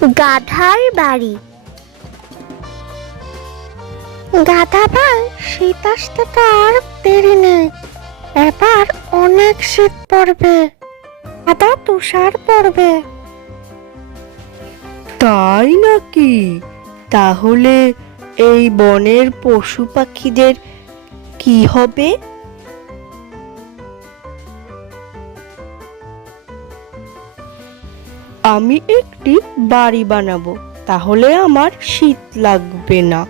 গাধার বাড়ি। গাধা ভাই, শীত আসতে তো আর দেরি নেই, এবার অনেক শীত পড়বে, আদা তুষার পড়বে। তাই নাকি? তাহলে এই বনের পশু পাখিদের কি হবে? আমি একটি বাড়ি বানাবো, তাহলে আমার শীত লাগবে না।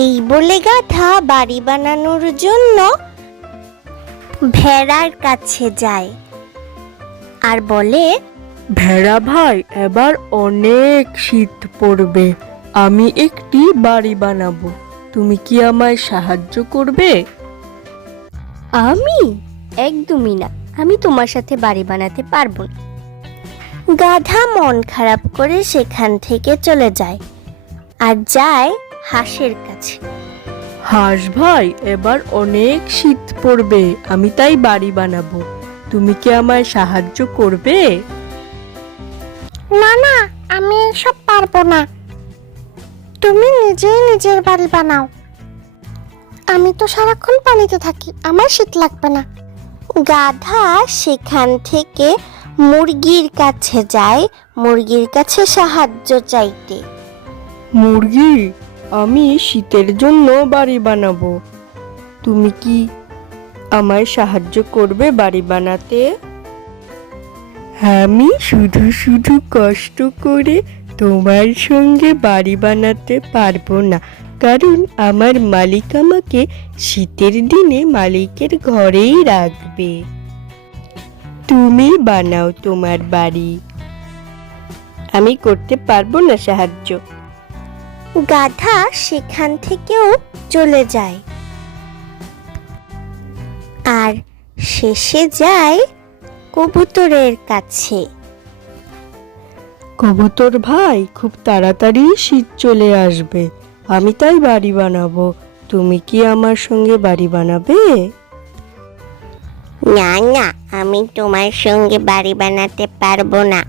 এই বলে গাধা বাড়ি বানানোর জন্য ভেড়ার কাছে যায় আর বলে, ভেড়া ভাই, এবার অনেক শীত পড়বে, আমি একটি বাড়ি বানাবো, তুমি কি আমায় সাহায্য করবে? আমি একদমই না, আমি তোমার সাথে বাড়ি বানাতে পারবো না। গাধা মন খারাপ করে সেখান থেকে চলে যায় আর যায় হাঁসের কাছে। হাঁস ভাই, এবার অনেক শীত পড়বে, আমি তাই বাড়ি বানাবো, তুমি কি আমায় সাহায্য করবে? না না, আমি এসব পারবো না, তুমি নিজেই নিজের বাড়ি বানাও, আমি তো সারাক্ষণ পানিতে থাকি, আমার শীত লাগবে না। গাধা সেখান থেকে মুরগির কাছে যায়, মুরগির কাছে সাহায্য চাইতে। মুরগি, আমি শীতের জন্য বাড়ি বানাবো, তুমি কি আমায় সাহায্য করবে বাড়ি বানাতে? আমি শুধু শুধু কষ্ট করে তোমার সঙ্গে বাড়ি বানাতে পারবো না, কারণ আমার মালিক আমাকে শীতের দিনে মালিকের ঘরেই রাখবে। তুমি বানাও তোমার বাড়ি, আমি করতে পারবো না সাহায্য। গাধা সেখান থেকেও চলে যায় আর শেষে যায় কবুতরের কাছে। কবুতর ভাই, খুব তাড়াতাড়ি শীত চলে আসবে, আমি তাই বাড়ি বানাবো, তুমি কি আমার সঙ্গে বাড়ি বানাবে? না না, আমি তোমার সঙ্গে বাড়ি বানাতে পারবো না,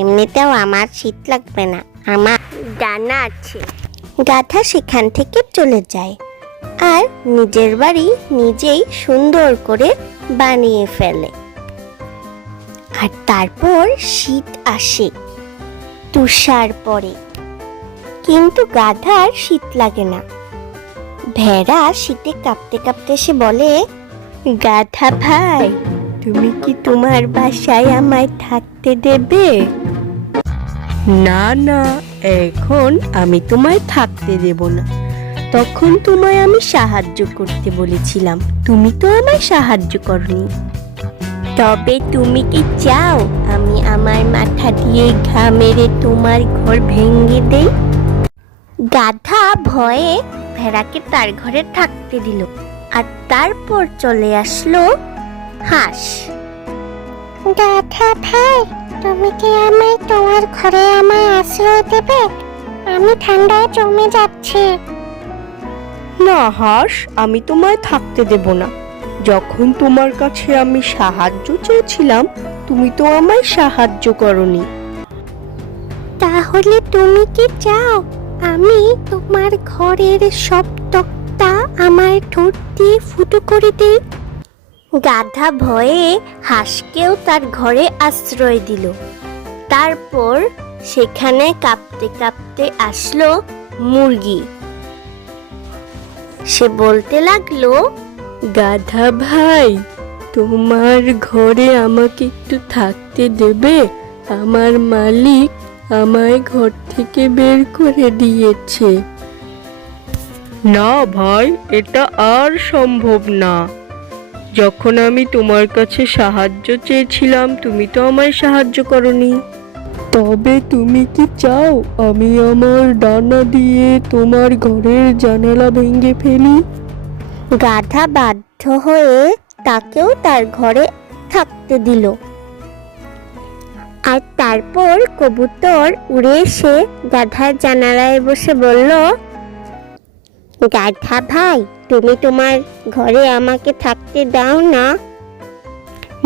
এমনিতেও আমার শীত লাগবে না, আমার ডানা আছে। গাধা সেখান থেকে চলে যায় আর নিজের বাড়ি নিজেই সুন্দর করে বানিয়ে ফেলে। আর তারপর শীত আসে, তুষার পড়ে, কিন্তু গাধার শীত লাগে না। ভেড়া শীতে কাঁপতে কাঁপতে এসে বলে, গাধা ভাই, তুমি কি তোমার বাসায় আমায় থাকতে দেবে? না না, এখন আমি তোমায় থাকতে দেব না, তখন তোমায় আমি সাহায্য করতে বলেছিলাম, তুমি তো আমায় সাহায্য করনি। তবে তুমি কি চাও আমি আমার মাথা দিয়ে ঘা মেরে তোমার ঘর ভেঙে দেই? গাধা ভয়ে ভেড়াকে তার ঘরে থাকতে দিল আর তারপর চলে আসলো হাঁস। গাধা ভাই, তুমি কি আমায় তোমার ঘরে আমায় আশ্রয় দেবে? আমি ঠান্ডায় জমে যাচ্ছি। না হাঁস, আমি তোমায় থাকতে দেব না, যখন তোমার কাছে আমি সাহায্য চেয়েছিলাম তুমি তো আমায় সাহায্য করনি। তাহলে তুমি কি চাও আমি তোমার ঘরের সব তক্তা আমার ঠোঁট দিয়ে ফুটো করে দেই? গাধা ভয়ে হাঁসকেও তার ঘরে আশ্রয় দিল। তারপর সেখানে কাঁপতে কাঁপতে আসলো মুরগি। সে বলতে লাগলো, গাধা ভাই, তোমার ঘরে আমাকে একটু থাকতে দেবে? আমার মালিক আমায় ঘর থেকে বের করে দিয়েছে। না ভাই, এটা আর সম্ভব না, যখন আমি তোমার কাছে সাহায্য চেয়েছিলাম তুমি তো আমায় সাহায্য করনি। তবে তুমি কি চাও আমি আমার ডানা দিয়ে তোমার ঘরের জানালা ভেঙে ফেলি? গাধা বাধ্য হয়ে তাকেও তার ঘরে থাকতে দিল। আর তারপর কবুতর উড়ে এসে গাধার জানালায় বসে বলল, গাধা ভাই, তুমি তোমার ঘরে আমাকে থাকতে দাও না,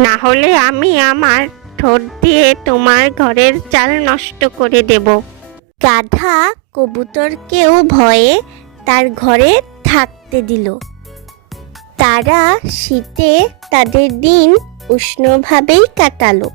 না হলে আমি আমার ঠোঁট দিয়ে তোমার ঘরের চাল নষ্ট করে দেব। গাধা কবুতরকেও ভয়ে তার ঘরে থাকতে দিল। তারা শীতে তাদের দিন উষ্ণভাবেই কাটালো।